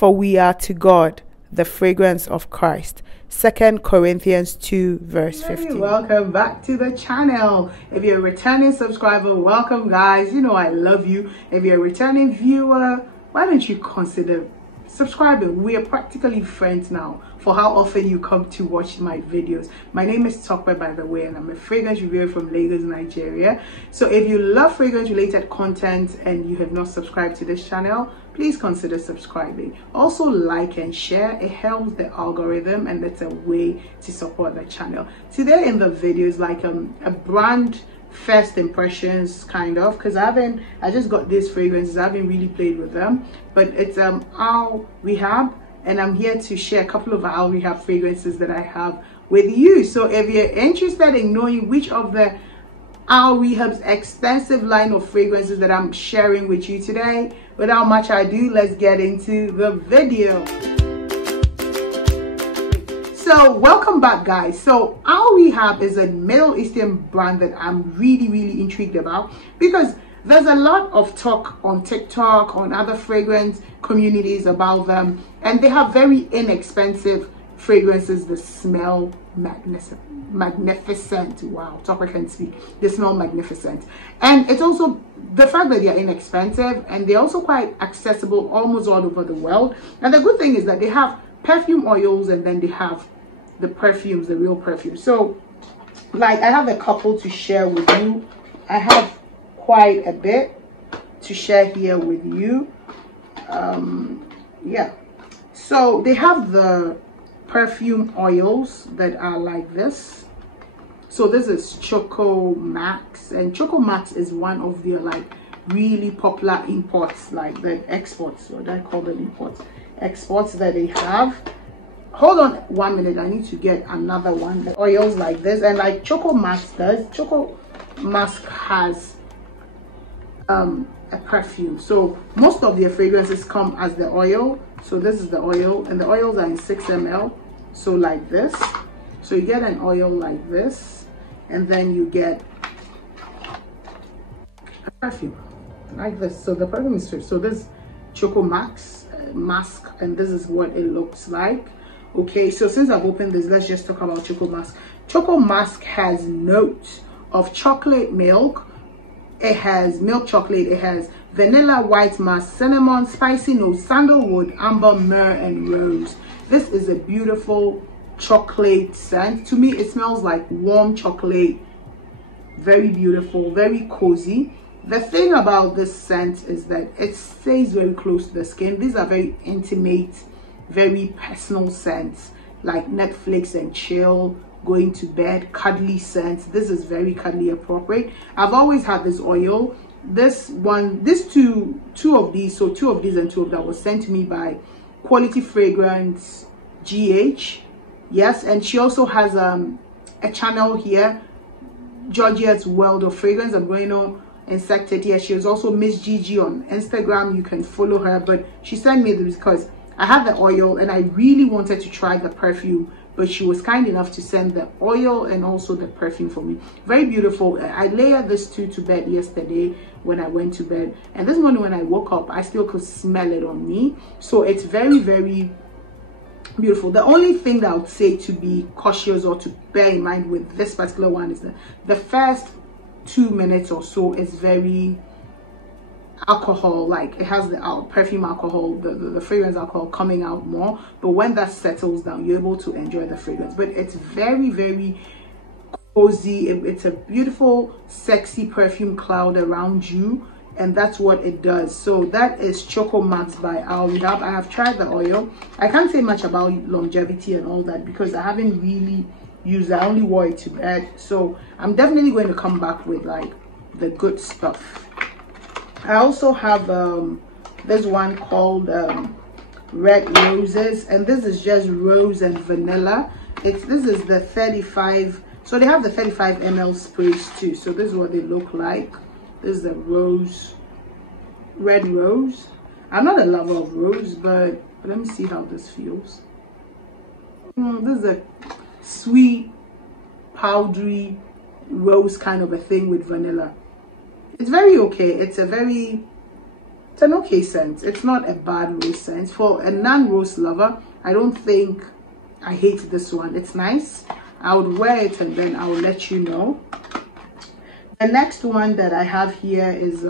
For we are to God the fragrance of Christ. 2 Corinthians 2 verse 15. Welcome back to the channel. If you're a returning subscriber, welcome guys. You know I love you. If you're a returning viewer, why don't you consider subscribing? We are practically friends now for how often you come to watch my videos. My name is Choco, by the way, and I'm a fragrance reviewer from Lagos, Nigeria. So if you love fragrance related content and you have not subscribed to this channel, please consider subscribing. Also like and share. It helps the algorithm and it's a way to support the channel. Today in the video is like a brand first impressions kind of, because I just got these fragrances. I haven't really played with them, but it's our Rehab, and I'm here to share a couple of our Rehab fragrances that I have with you. So if you're interested in knowing which of the our Rehab's extensive line of fragrances that I'm sharing with you today, without much ado, let's get into the video. So welcome back guys. So our Rehab is a Middle Eastern brand that I'm really intrigued about, because there's a lot of talk on TikTok, on other fragrance communities about them, and they have very inexpensive fragrances that smell magnificent. Wow, talk I can speak. They smell magnificent, and it's also the fact that they are inexpensive and they're also quite accessible almost all over the world. And the good thing is that they have perfume oils, and then they have the perfumes, the real perfumes. So like I have a couple to share with you. I have quite a bit to share here with you. Yeah, so they have the perfume oils that are like this. So this is Choco Max, and Choco Max is one of their like really popular imports, like the exports, or I call them imports, exports that they have. Hold on 1 minute, I need to get another one. The oils like this, and like Choco Max does, Choco Max has a perfume. So most of their fragrances come as the oil. So this is the oil, and the oils are in 6 ml. So like this. So you get an oil like this, and then you get a perfume like this. So the perfume is so this Choco Max mask, and this is what it looks like. Okay, so since I've opened this, let's just talk about Choco Mask. Choco Mask has notes of chocolate milk. It has milk chocolate. It has vanilla, white mask, cinnamon, spicy notes, sandalwood, amber, myrrh, and rose. This is a beautiful chocolate scent. To me, it smells like warm chocolate. Very beautiful, very cozy. The thing about this scent is that it stays very close to the skin. These are very intimate, very personal scents, like Netflix and chill, going to bed, cuddly scents. This is very cuddly appropriate. I've always had this oil. This two of these, so two of these and two of that was sent to me by Quality Fragrance GH. Yes, and she also has a channel here, Georgia's World of Fragrance. I'm going to insert it here. She is also Miss Gigi on Instagram. You can follow her, but she sent me this because I had the oil and I really wanted to try the perfume, but she was kind enough to send the oil and also the perfume for me. Very beautiful. I layered this two to bed yesterday when I went to bed, and this morning when I woke up, I still could smell it on me. So it's very beautiful. The only thing that I would say to be cautious or to bear in mind with this particular one is that the first 2 minutes or so is very alcohol, like it has the perfume alcohol, the fragrance alcohol coming out more, but when that settles down, you're able to enjoy the fragrance. But it's very cozy. It's a beautiful sexy perfume cloud around you, and that's what it does. So that is Choco Max by our Rehab. I have tried the oil. I can't say much about longevity and all that because I haven't really used it. I only wore it to bed, so I'm definitely going to come back with like the good stuff. I also have this one called Red Roses, and this is just rose and vanilla. This is the 35, so they have the 35 ml sprays too. So this is what they look like. This is the red rose. I'm not a lover of rose, but let me see how this feels. This is a sweet, powdery rose kind of a thing with vanilla. It's very okay. It's a very it's an okay scent. It's not a bad rose scent. For a non-rose lover, I don't think I hate this one. It's nice. I would wear it and then I will let you know. The next one that I have here is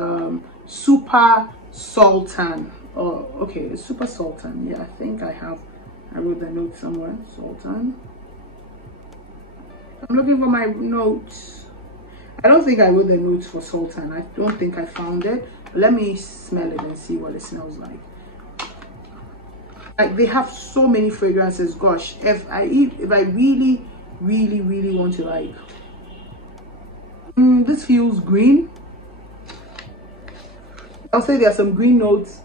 Super Sultan. Oh, okay, it's Super Sultan. Yeah, I think I wrote the note somewhere. Sultan. I'm looking for my notes. I don't think I wrote the notes for Sultan. I don't think I found it. Let me smell it and see what it smells like. Like, they have so many fragrances. Gosh, if I really want to, like, this feels green. I'll say there are some green notes,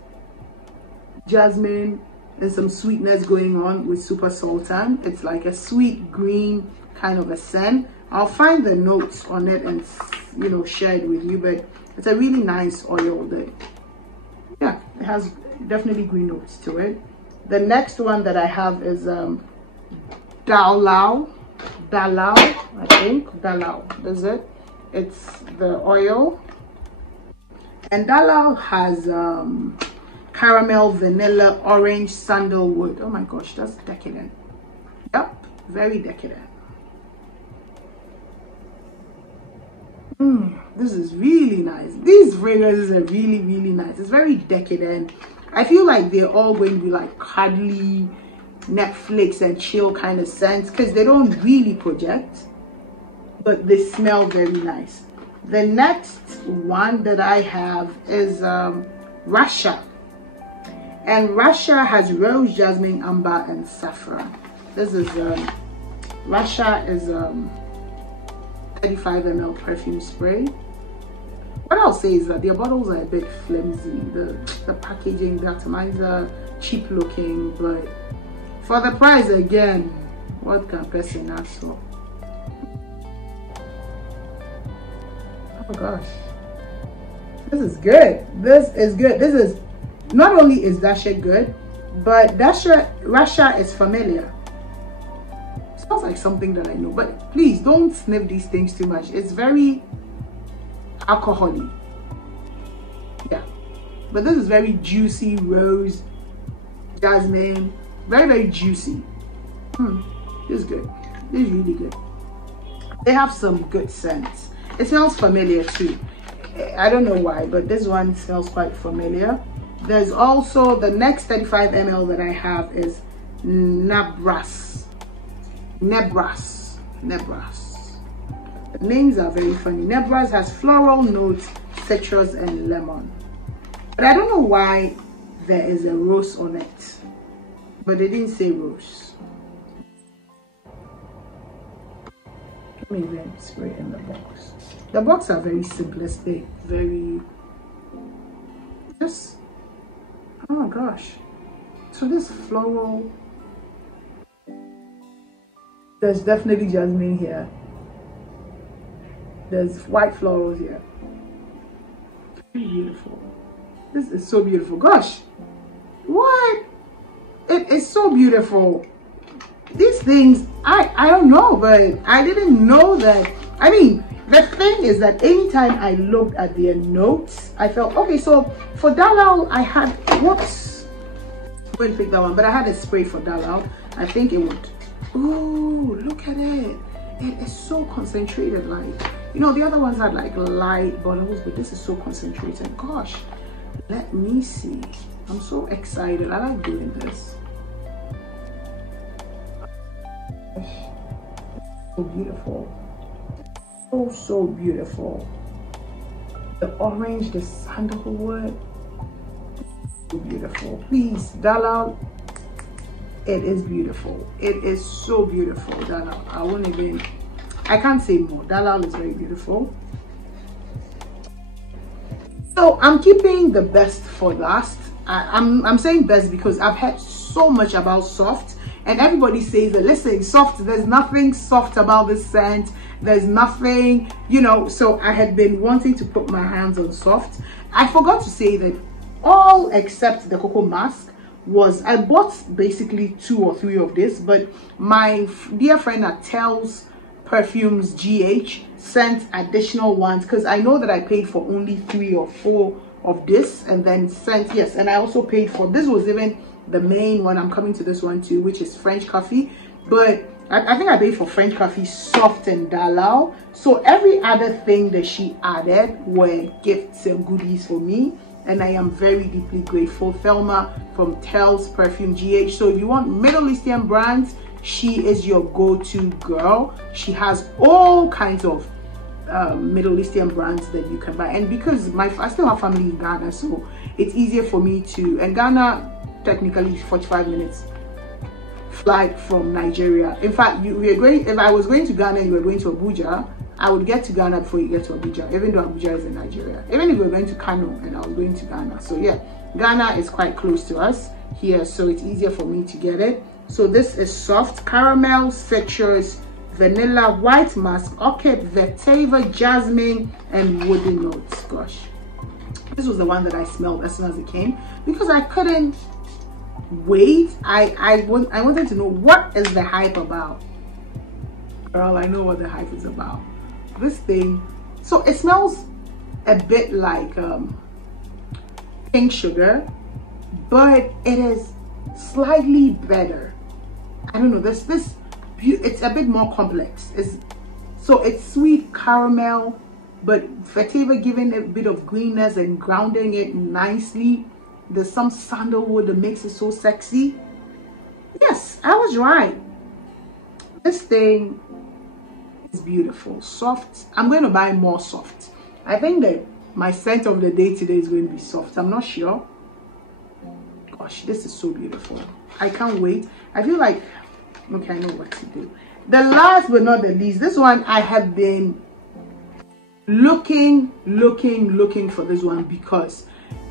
jasmine, and some sweetness going on with Super Sultan. It's like a sweet green kind of a scent. I'll find the notes on it and, you know, share it with you, but it's a really nice oil that, yeah, it has definitely green notes to it. The next one that I have is Dalal, I think. Dalal, is it? It's the oil. And Dalal has caramel, vanilla, orange, sandalwood. Oh my gosh, that's decadent. Yep, very decadent. This is really nice. These fragrances are really nice. It's very decadent. I feel like they're all going to be like cuddly, Netflix and chill kind of scents because they don't really project, but they smell very nice. The next one that I have is Russia. And Russia has rose, jasmine, amber, and saffron. This is Russia is 35 ml perfume spray. What I'll say is that their bottles are a bit flimsy. The packaging, the atomizer, cheap looking, but for the price, again, what can person ask for? Oh gosh, this is good. This is good. This is, not only is that shit good, but Russia is familiar. Sounds like something that I know, but please don't sniff these things too much. It's very alcoholic. Yeah, but this is very juicy, rose, jasmine, very juicy. This is good. This is really good. They have some good scents. It smells familiar too. I don't know why, but this one smells quite familiar. There's also the next 35 ml that I have is Nebras. The names are very funny. Nebras has floral notes, citrus, and lemon. But I don't know why there is a rose on it. But they didn't say rose. Let me even spray it in the box. The box are very simplistic, very just, oh my gosh. So this floral, there's definitely jasmine here. There's white florals here. Very beautiful. This is so beautiful. Gosh, what? It is so beautiful. These things, I don't know, but I didn't know that. I mean, the thing is that anytime I looked at their notes, I felt, okay, so for Dalal, I had, whoops, I wouldn't pick that one, but I had a spray for Dalal. I think it would. Ooh, look at it. It is so concentrated, like, you know, the other ones had like light bottles, but this is so concentrated. Gosh, let me see. I'm so excited. I like doing this. So beautiful. So beautiful. The orange, the sandalwood, so beautiful. Please, Dalal, it is beautiful. It is so beautiful, Dalal. I won't even, I can't say more. Dalal is very beautiful. So I'm keeping the best for last. I'm saying best because I've heard so much about soft, and everybody says that, listen, soft, there's nothing soft about this scent. There's nothing, you know. So I had been wanting to put my hands on soft. I forgot to say that all except the Choco Mask was, I bought basically 2 or 3 of this, but my dear friend at Tells Perfumes GH sent additional ones because I know that I paid for only 3 or 4 of this and then sent. Yes, and I also paid for this. Was even the main one. I'm coming to this one too, which is French coffee, but I think I paid for French coffee, soft and dalal. So every other thing that she added were gifts and goodies for me, and I am very deeply grateful. Thelma from Tel's Perfume GH. So if you want Middle Eastern brands, she is your go-to girl. She has all kinds of Middle Eastern brands that you can buy, and because I still have family in Ghana, so it's easier for me to, and Ghana technically 45 minutes flight from Nigeria. In fact, if I was going to Ghana and you were going to Abuja, I would get to Ghana before you get to Abuja, even though Abuja is in Nigeria. Even if we were going to Kano and I was going to Ghana. So yeah, Ghana is quite close to us here, so it's easier for me to get it. So this is soft caramel, citrus, vanilla, white musk, orchid, vetiver, jasmine, and woody notes. Gosh, this was the one that I smelled as soon as it came because I couldn't wait. I wanted to know, what is the hype about? Girl, I know what the hype is about. This thing, so it smells a bit like pink sugar, but it is slightly better. I don't know, it's a bit more complex. So it's sweet caramel, but vetiver giving it a bit of greenness and grounding it nicely. There's some sandalwood that makes it so sexy. Yes, I was right. This thing is beautiful, soft. I'm going to buy more soft. I think that my scent of the day today is going to be soft. I'm not sure. Gosh, this is so beautiful. I can't wait. I feel like, okay, I know what to do. The last but not the least, this one I have been looking for this one because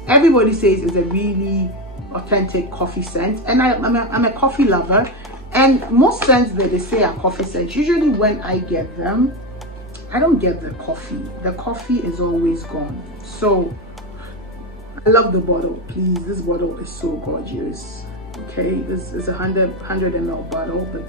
everybody says it's a really authentic coffee scent, and I'm a coffee lover, and most scents that they say are coffee scents, usually when I get them, I don't get the coffee. The coffee is always gone. So I love the bottle. Please, this bottle is so gorgeous. Okay, this is a 100 ml bottle. The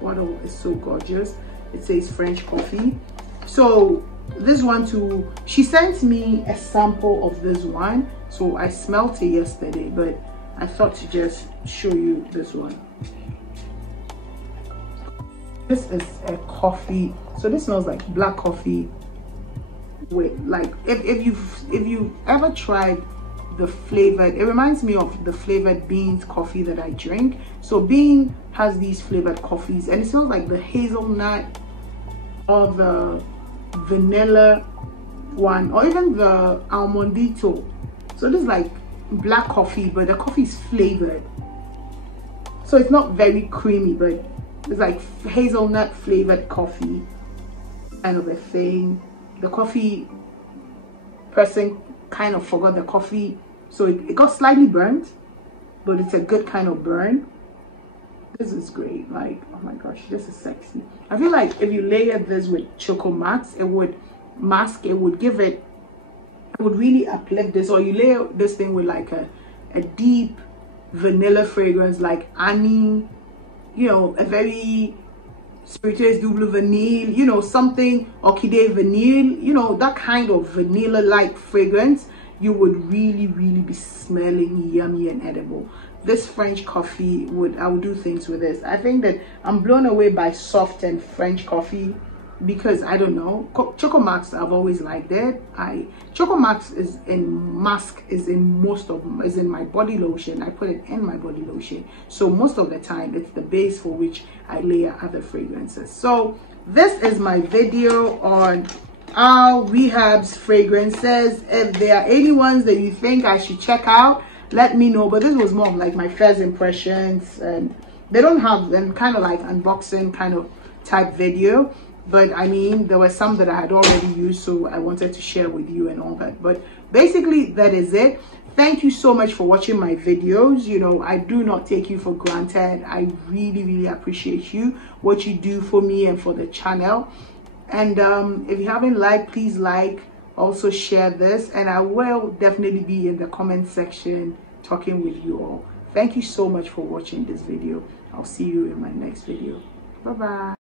bottle is so gorgeous. It says French coffee. So this one too, she sent me a sample of this one, so I smelled it yesterday, but I thought to just show you this one. This is a coffee, so this smells like black coffee with, like, if you've ever tried the flavored, it reminds me of the flavored beans coffee that I drink. So Bean has these flavored coffees, and it smells like the hazelnut or the vanilla one, or even the almondito. So this is like black coffee, but the coffee is flavored, so it's not very creamy, but it's like hazelnut flavored coffee kind of a thing. The coffee person kind of forgot the coffee, so it got slightly burnt, but it's a good kind of burn. This is great. Like, oh my gosh, this is sexy. I feel like if you layer this with Choco Max, it would mask, it would give it, it would really uplift this. Or you layer this thing with like a deep vanilla fragrance like Annie, you know, a very spirituous double vanille, you know, something orchidee vanille, you know, that kind of vanilla like fragrance, you would really be smelling yummy and edible. This French coffee I would do things with this. I think that I'm blown away by soft and French coffee because I don't know, Choco Max, I've always liked it. Choco Max is in mask, is in my body lotion. I put it in my body lotion, so most of the time it's the base for which I layer other fragrances. So this is my video on our Rehab's fragrances. If there are any ones that you think I should check out, let me know. But this was more of like my first impressions, and they don't have them kind of like unboxing kind of type video, but I mean, there were some that I had already used, so I wanted to share with you and all that. But basically that is it. Thank you so much for watching my videos. You know, I do not take you for granted. I really appreciate you, what you do for me and for the channel. And if you haven't liked, please like, also share this, and I will definitely be in the comment section talking with you all. Thank you so much for watching this video. I'll see you in my next video. Bye bye.